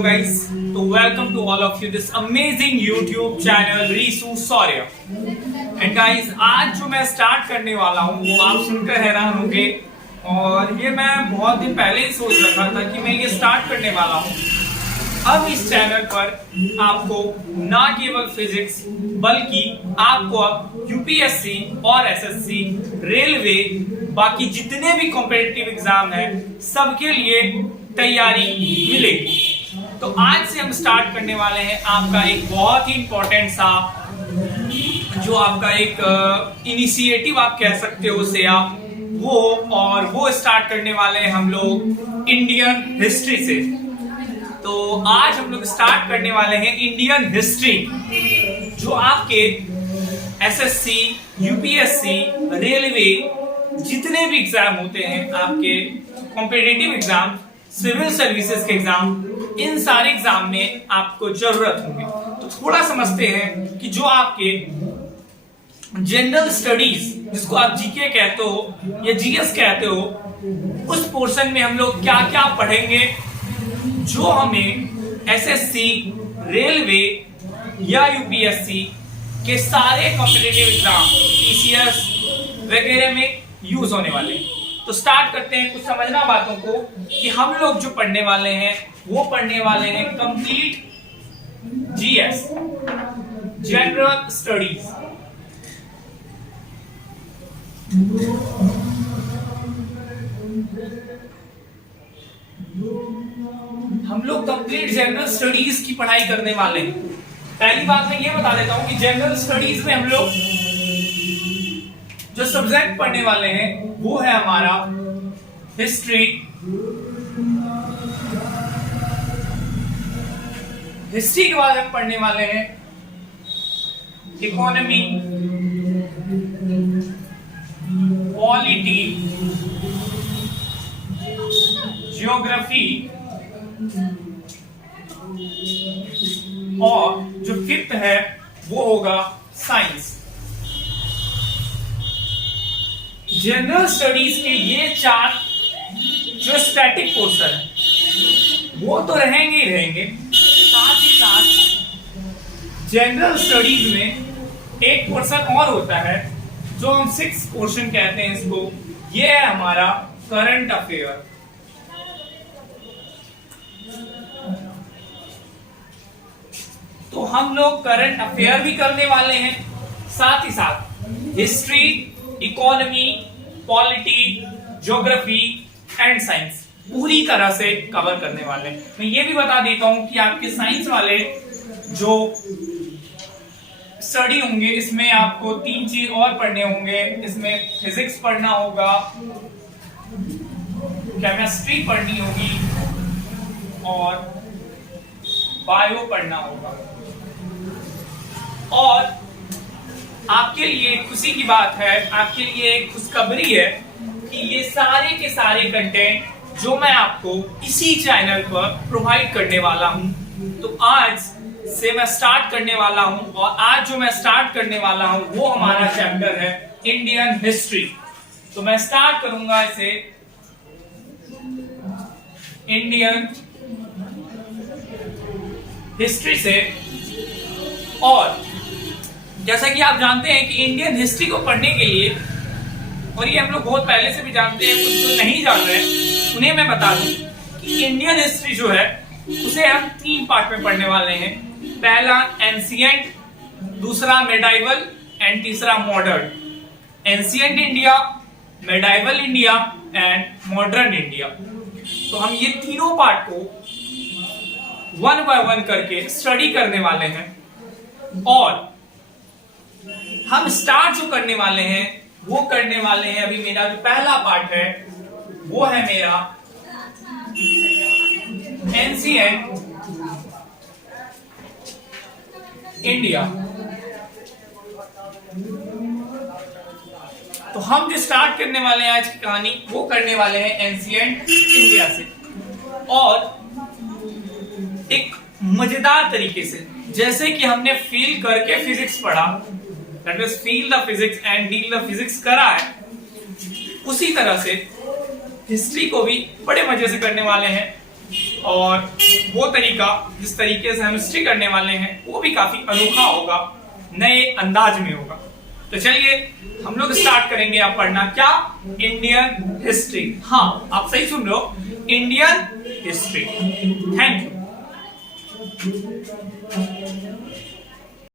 Hello guys, so welcome to all of you this amazing YouTube channel Risu Saurya. And guys, आज जो मैं start करने वाला हूँ वो आप सुनकर हैरान होंगे। और ये मैं बहुत दिन पहले ही सोच रखा था कि मैं ये स्टार्ट करने वाला हूँ। अब इस चैनल पर आपको ना केवल फिजिक्स बल्कि आपको अब यूपीएससी और एसएससी, रेलवे, बाकी जितने भी कॉम्पिटिटिव एग्जाम है सबके लिए तैयारी मिलेगी। तो आज से हम स्टार्ट करने वाले हैं आपका एक बहुत ही इंपॉर्टेंट सा जो आपका एक इनिशिएटिव आप कह सकते हो उसे आप वो स्टार्ट करने वाले हैं हम लोग इंडियन हिस्ट्री से। तो आज हम लोग स्टार्ट करने वाले हैं इंडियन हिस्ट्री, जो आपके एसएससी, यूपीएससी, रेलवे जितने भी एग्जाम होते हैं, आपके कॉम्पिटिटिव एग्जाम, सिविल सर्विसेज के एग्जाम, इन सारे एग्जाम में आपको जरूरत होगी। तो थोड़ा समझते हैं कि जो आपके जनरल स्टडीज, जिसको आप जीके कहते हो या जीएस कहते हो, उस पोर्शन में हम लोग क्या क्या पढ़ेंगे जो हमें एसएससी, रेलवे या यूपीएससी के सारे कॉम्पिटिटिव एग्जाम, टीसीएस वगैरह में यूज होने वाले हैं। तो स्टार्ट करते हैं कुछ समझना बातों को कि हम लोग जो पढ़ने वाले हैं वो पढ़ने वाले हैं कंप्लीट जीएस, जनरल स्टडीज। हम लोग कंप्लीट जनरल स्टडीज की पढ़ाई करने वाले हैं। पहली बात मैं ये बता देता हूं कि जनरल स्टडीज में हम लोग जो सब्जेक्ट पढ़ने वाले हैं वो है हमारा हिस्ट्री, हिस्ट्री के बाद हम पढ़ने वाले हैं इकोनॉमी, पॉलिटी, ज्योग्राफी और जो फिफ्थ है वो होगा साइंस। जनरल स्टडीज के ये चार जो स्टैटिक पोर्शन है वो तो रहेंगे ही रहेंगे, साथ ही साथ जनरल स्टडीज में एक पोर्शन और होता है जो हम 6 पोर्शन कहते हैं इसको। ये है हमारा करंट अफेयर। तो हम लोग करंट अफेयर भी करने वाले हैं, साथ ही साथ history, economy, polity, geography and science पूरी तरह से कवर करने वाले हैं। मैं ये भी बता देता हूं कि आपके साइंस वाले जो स्टडी होंगे इसमें आपको 3 चीज और पढ़ने होंगे। इसमें फिजिक्स पढ़ना होगा, केमिस्ट्री पढ़नी होगी और बायो पढ़ना होगा। और आपके लिए खुशी की बात है, आपके लिए एक खुशखबरी है कि ये सारे के सारे कंटेंट जो मैं आपको इसी चैनल पर प्रोवाइड करने वाला हूं। तो आज से मैं स्टार्ट करने वाला हूं और आज जो मैं स्टार्ट करने वाला हूं वो हमारा चैप्टर है इंडियन हिस्ट्री। तो मैं स्टार्ट करूंगा इसे इंडियन हिस्ट्री से। और जैसा कि आप जानते हैं कि इंडियन हिस्ट्री को पढ़ने के लिए, और ये हम लोग बहुत पहले से भी जानते हैं, कुछ जो नहीं जान रहे हैं उन्हें मैं बता दूं कि इंडियन हिस्ट्री जो है उसे हम 3 पार्ट में पढ़ने वाले हैं। पहला एंशिएंट, दूसरा मेडाइवल एंड तीसरा modern. Ancient India, medieval India and modern India. तो हम ये तीनों पार्ट को 1 बाय 1 करके स्टडी करने वाले हैं। और हम स्टार्ट जो करने वाले हैं वो करने वाले हैं, अभी मेरा जो पहला पार्ट है वो है मेरा एंशिएंट इंडिया। तो हम जो स्टार्ट करने वाले हैं आज की कहानी वो करने वाले हैं एंशिएंट इंडिया से। और एक मजेदार तरीके से, जैसे कि हमने फील करके फिजिक्स पढ़ा, that means feel the physics and deal the physics करा है, उसी तरह से हिस्ट्री को भी बड़े मजे से करने वाले हैं। और वो तरीका जिस तरीके से हम हिस्ट्री करने वाले हैं वो भी काफी अनोखा होगा, नए अंदाज में होगा। तो चलिए हम लोग स्टार्ट करेंगे आप पढ़ना क्या, इंडियन हिस्ट्री। हाँ आप सही सुन रहे हो, इंडियन हिस्ट्री। Thank you.